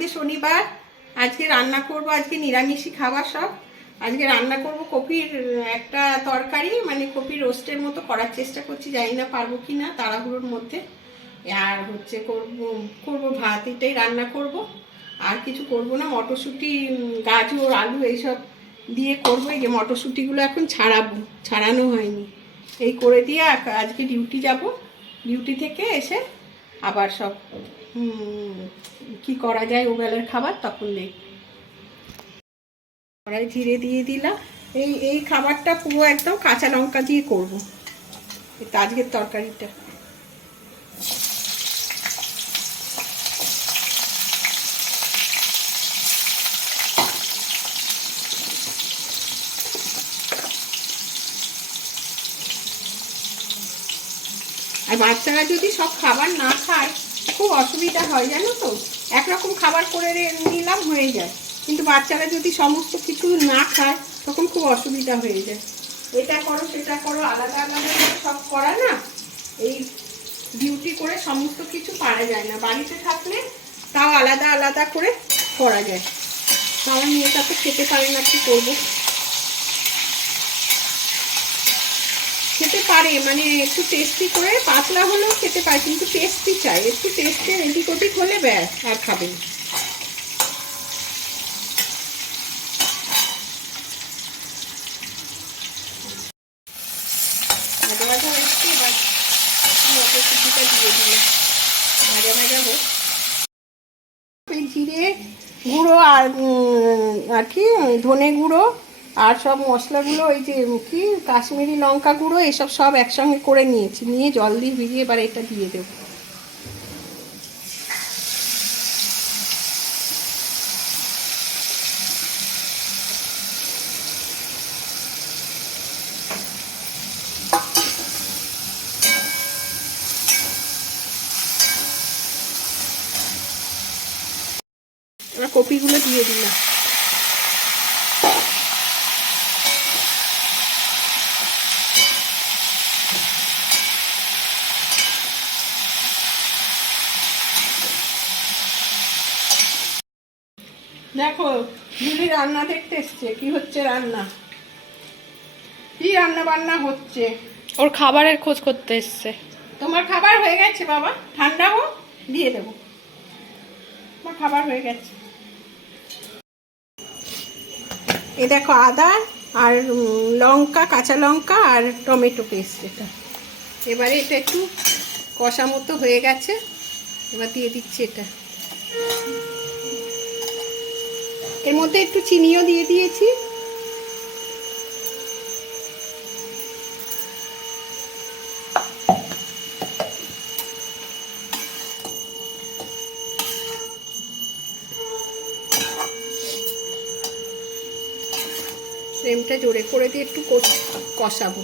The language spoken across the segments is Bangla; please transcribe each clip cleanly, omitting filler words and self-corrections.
আজকে শনিবার, আজকে রান্না করব, আজকে নিরামিষই খাবার সব। আজকে রান্না করব কপির একটা তরকারি, মানে কপি রোস্টের মতো করার চেষ্টা করছি, জানি না পারবো কি না তাড়াহুড়োর মধ্যে। আর হচ্ছে করব ভাত, এটাই রান্না করব, আর কিছু করব না। মটরশুঁটি, গাজর, আলু এইসব দিয়ে করবো। এই যে মটরশুঁটিগুলো এখন ছাড়ানো হয়নি, এই করে দিয়ে আজকে ডিউটি যাব। ডিউটি থেকে এসে আবার সব কি করা যায় ওবেলার খাবার তখন দেখ। কড়াই জিরে দিয়ে দিলাম। এই খাবারটা পুরো একদম কাঁচা লঙ্কা দিয়ে করবো আজকের তরকারিটা। আর বাচ্চারা যদি সব খাবার না খায় খুব অসুবিধা হয়, জানো তো। একরকম খাবার করে নিলাম, হয়ে যায়, কিন্তু বাচ্চারা যদি সমস্ত কিছু না খায় তখন খুব অসুবিধা হয়ে যায়। এটা করো সেটা করো, আলাদা আলাদা সব করা না, এই ডিউটি করে সমস্ত কিছু পারা যায় না। বাড়িতে থাকলে তাও আলাদা আলাদা করে করা যায়। আমার মেয়েটা তো খেতে পারে না, কি করবো। খেতে পারে, মানে একটু টেস্টি করে, পাতলা হলেও খেতে পারে, কিন্তু টেস্টি চাই, একটু টেস্টের এদিক ওদিক হলে ব্যাস আর খাবে। ভাজা ভাজা হচ্ছে, এবার মটরশুঁটিটা দিয়ে দিলাম, ভাজা ভাজা হোক। জিরে গুঁড়ো আর কি ধনে গুঁড়ো আর সব মশলাগুলো, ওই যে কি কাশ্মীরি লঙ্কা গুঁড়ো, এসব সব একসঙ্গে করে নিয়েছি, নিয়ে জল দিয়ে ভিজিয়ে এবার এটা দিয়ে দেবো। এবার কপিগুলো দিয়ে দিলাম। দেখো দিদি রান্না দেখতে এসছে, কি হচ্ছে রান্না, কি রান্না বান্না হচ্ছে। ওর খাবারের খোঁজ করতে এসছে। তোমার খাবার হয়ে গেছে বাবা, ঠান্ডা হোক দিয়ে দেবো, তোমার খাবার হয়ে গেছে। এই দেখো আদা আর লঙ্কা, কাঁচা লঙ্কা আর টমেটো পেস্ট, এটা এবারে এটা একটু কষা মতো হয়ে গেছে, এবার দিয়ে দিচ্ছি এটা। এর মধ্যে একটু চিনিও দিয়ে দিয়েছি। ফ্লেমটা জোরে করে দিয়ে একটু কষাবো।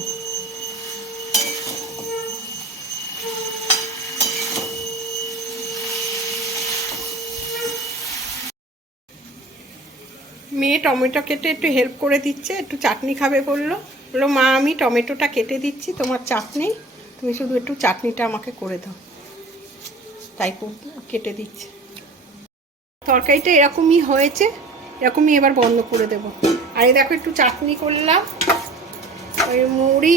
মেয়ে টমেটো কেটে একটু হেল্প করে দিচ্ছে, একটু চাটনি খাবে বললো মা আমি টমেটোটা কেটে দিচ্ছি, তোমার চাপ নেই, তুমি শুধু একটু চাটনিটা আমাকে করে দাও, তাই কেটে দিচ্ছে। তরকারিটা এরকমই হয়েছে, এরকমই এবার বন্ধ করে দেব। আর এই দেখো একটু চাটনি করলাম, ওই মুড়ি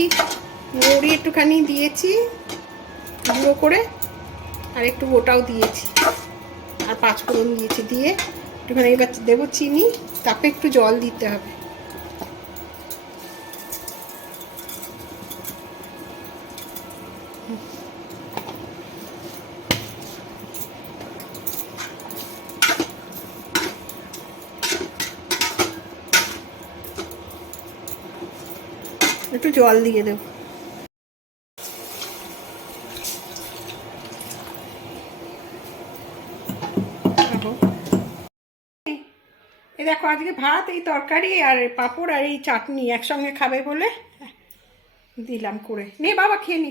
একটুখানি দিয়েছি গুঁড়ো করে, আর একটু গোটাও দিয়েছি, আর পাঁচফোড়ন দিয়েছি, দিয়ে একটুখানি এবার দেবো চিনি, তারপরে একটু জল দিতে হবে। একটু জল দিয়ে দেবো। এই দেখো আজকে ভাত, এই তরকারি আর পাঁপড় আর এই চাটনি একসঙ্গে খাবে বলে দিলাম করে। নে বাবা খেয়ে নি।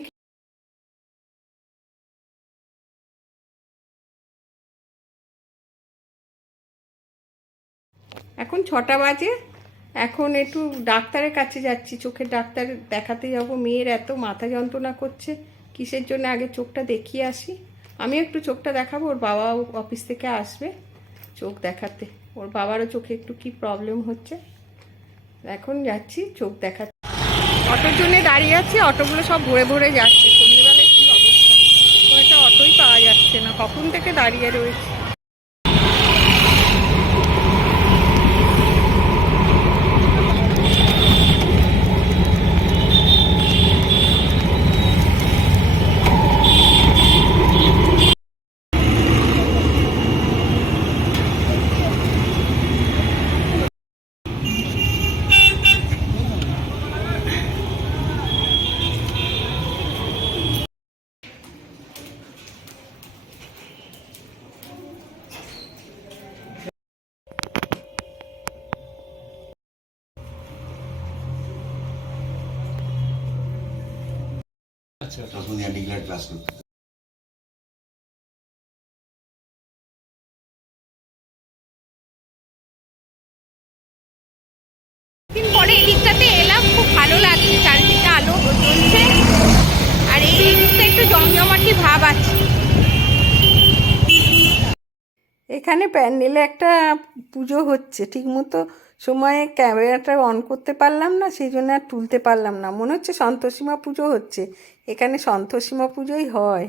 এখন 6টা বাজে, এখন একটু ডাক্তারের কাছে যাচ্ছি, চোখের ডাক্তার দেখাতে যাব। মেয়ের এত মাথা যন্ত্রণা করছে, কিসের জন্য আগে চোখটা দেখিয়ে আসি। আমি একটু চোখটা দেখাবো, ওর বাবা অফিস থেকে আসবে, চোখ দেখাতে। ওর বাবারও চোখে একটু কি প্রবলেম হচ্ছে, এখন যাচ্ছি চোখ দেখাতে। অটোর জন্য দাঁড়িয়ে আছি, অটোগুলো সব ভরে ভরে যাচ্ছে। সন্ধ্যেবেলায় কী অবস্থা, কোনো একটা অটোই পাওয়া যাচ্ছে না, কখন থেকে দাঁড়িয়ে রয়েছে। তখন হ্যান্ডিক্রাফট ক্লাস করতে। দিন পরে এই দিকটাতে এলাম, খুব ভালো লাগছে, চারিদিকে আলো জ্বলছে আর এই দিকটা একটু জমজমাটি ভাব আছে। এখানে প্যান্ডেলে একটা পুজো হচ্ছে, ঠিকমতো সময়ে ক্যামেরাটা অন করতে পারলাম না, সেই জন্য আর তুলতে পারলাম না। মনে হচ্ছে সন্তোষীমা পুজো হচ্ছে, এখানে সন্তোষীমা পুজোই হয়।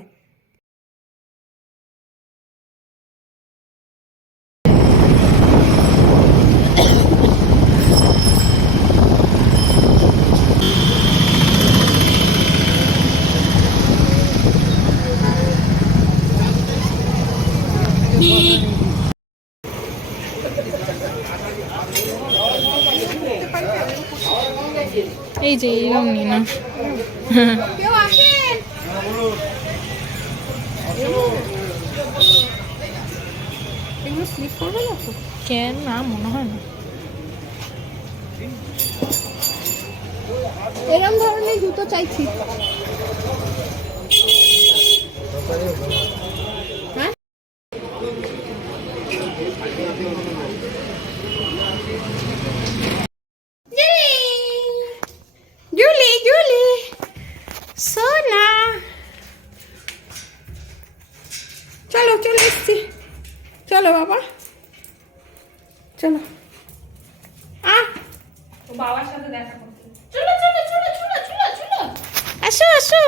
এই যে এরকম নি না। কেউ আসেন? এগুলো স্লিপ করবে না তো? কেন না, মনে হয় না। এরকম ধরনের জুতো চাইছি। হ্যাঁ, জুলি জুলি সোনা, চলো চলে এসছি, চলো বাবা চলো। বাবার সাথে দেখা করতে। আসো আসো।